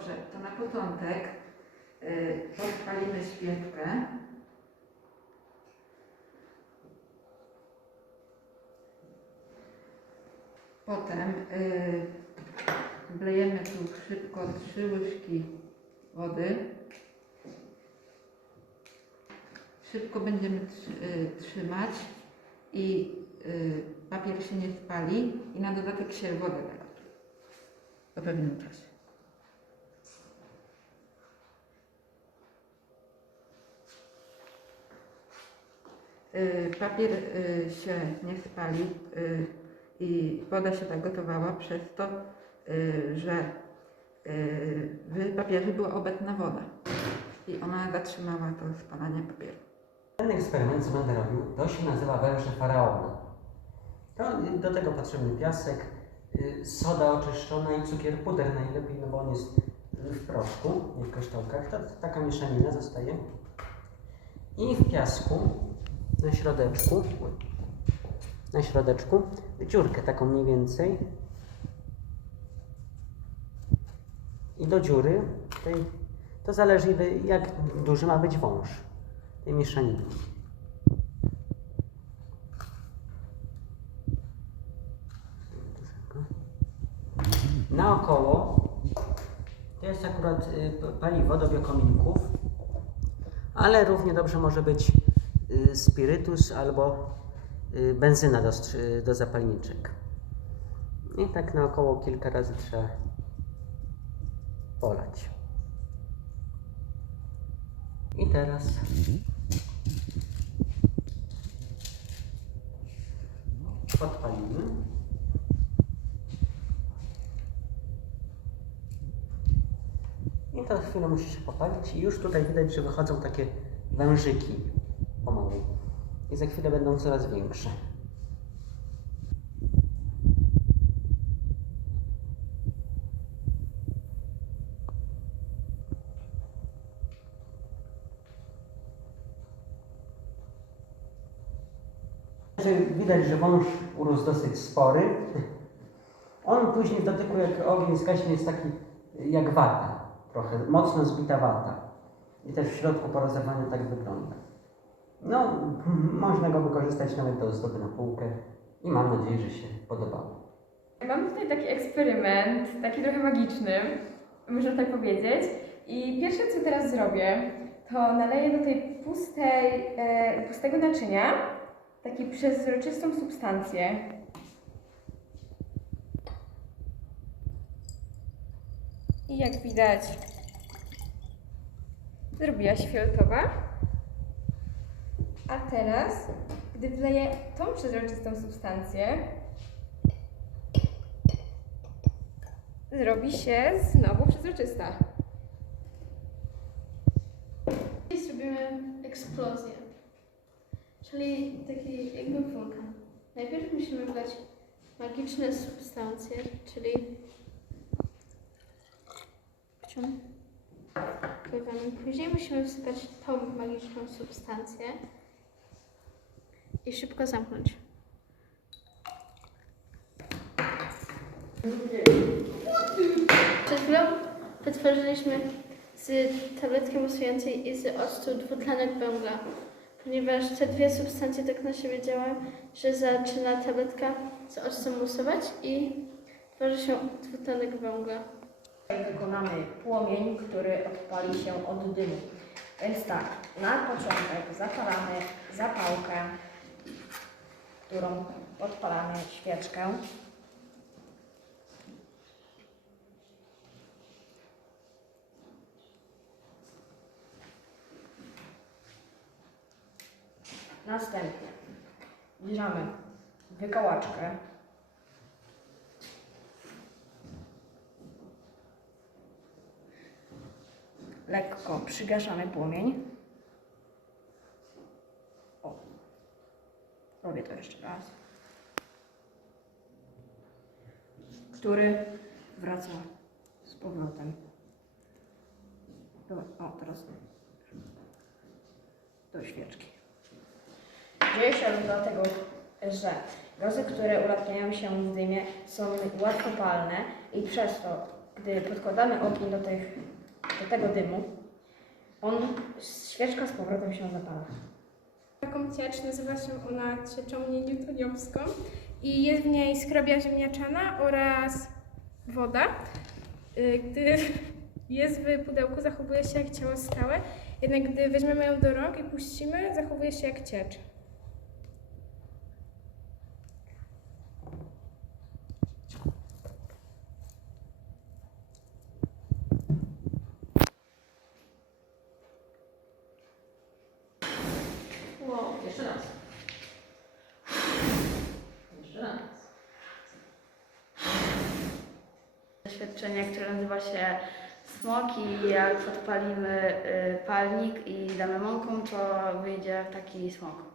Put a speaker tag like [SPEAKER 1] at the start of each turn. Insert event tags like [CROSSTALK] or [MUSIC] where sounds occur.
[SPEAKER 1] Dobrze, to na początek y, podpalimy świeczkę. Potem y, wlejemy tu szybko trzy łyżki wody. Szybko będziemy y, trzymać i papier się nie spali i na dodatek się wodę da po pewnym czasie. Y, Papier y, się nie spali y, i woda się zagotowała przez to, y, że y, w papierze była obecna woda i ona zatrzymała to spalanie papieru.
[SPEAKER 2] Ten eksperyment, co będę robił, to się nazywa węże faraona. To, y, do tego potrzebny piasek, y, soda oczyszczona i cukier puder najlepiej, no bo on jest w proszku, nie w kryształkach. To taka mieszanina zostaje. I w piasku na środeczku, na środeczku, dziurkę taką mniej więcej. I do dziury tej, to zależy jak duży ma być wąż tej mieszaniny. Naokoło to jest akurat y, paliwo do biokominków, ale równie dobrze może być spirytus albo y, benzyna do, strzy- do zapalniczek. I tak naokoło kilka razy trzeba polać. I teraz podpalimy. I to chwilę musi się popalić i już tutaj widać, że wychodzą takie wężyki pomału. I za chwilę będą coraz większe. Widać, że wąż urósł dosyć spory. On później w dotyku, jak ogień zgaśnie, jest taki jak wata. Trochę mocno zbita wata. I też w środku po tak wygląda. No, można go wykorzystać nawet do ozdoby na półkę. I mam nadzieję, że się podobało.
[SPEAKER 3] Mam tutaj taki eksperyment, taki trochę magiczny, można tak powiedzieć. I pierwsze, co teraz zrobię, to naleję do tej pustej, e, pustego naczynia taką przezroczystą substancję. I jak widać, zrobiła się fioletowa. A teraz, gdy wleję tą przezroczystą substancję, zrobi się znowu przezroczysta.
[SPEAKER 4] I zrobimy eksplozję. Czyli taki jakby wulkan. Najpierw musimy wlać magiczne substancje, czyli. Wlewamy. Później musimy wsypać tą magiczną substancję i szybko zamknąć. Przed chwilą wytworzyliśmy z tabletki musującej i z octu dwutlenek węgla, ponieważ te dwie substancje tak na siebie działają, że zaczyna tabletka z octem musować i tworzy się dwutlenek węgla.
[SPEAKER 5] Wykonamy płomień, który odpali się od dymu. Więc tak, na początek zapalamy zapałkę, którą podpalamy świeczkę. Następnie bierzemy wykałaczkę, lekko przygaszamy płomień. Robię to jeszcze raz. Który wraca z powrotem. Do, o, teraz do świeczki. Dzieje się dlatego, że gazy, które ulatniają się w dymie są łatwopalne i przez to, gdy podkładamy ogień do, tych, do tego dymu, on, świeczka z powrotem się zapala.
[SPEAKER 6] Taką ciecz nazywa się ona cieczą nienewtoniowską i jest w niej skrobia ziemniaczana oraz woda. Y, Gdy [LAUGHS] jest w pudełku, zachowuje się jak ciało stałe, jednak gdy weźmiemy ją do rąk i puścimy, zachowuje się jak ciecz.
[SPEAKER 7] Jeszcze raz. Jeszcze raz.
[SPEAKER 8] Doświadczenie, które nazywa się smok i jak podpalimy y, palnik i damy mąką, to wyjdzie taki smok.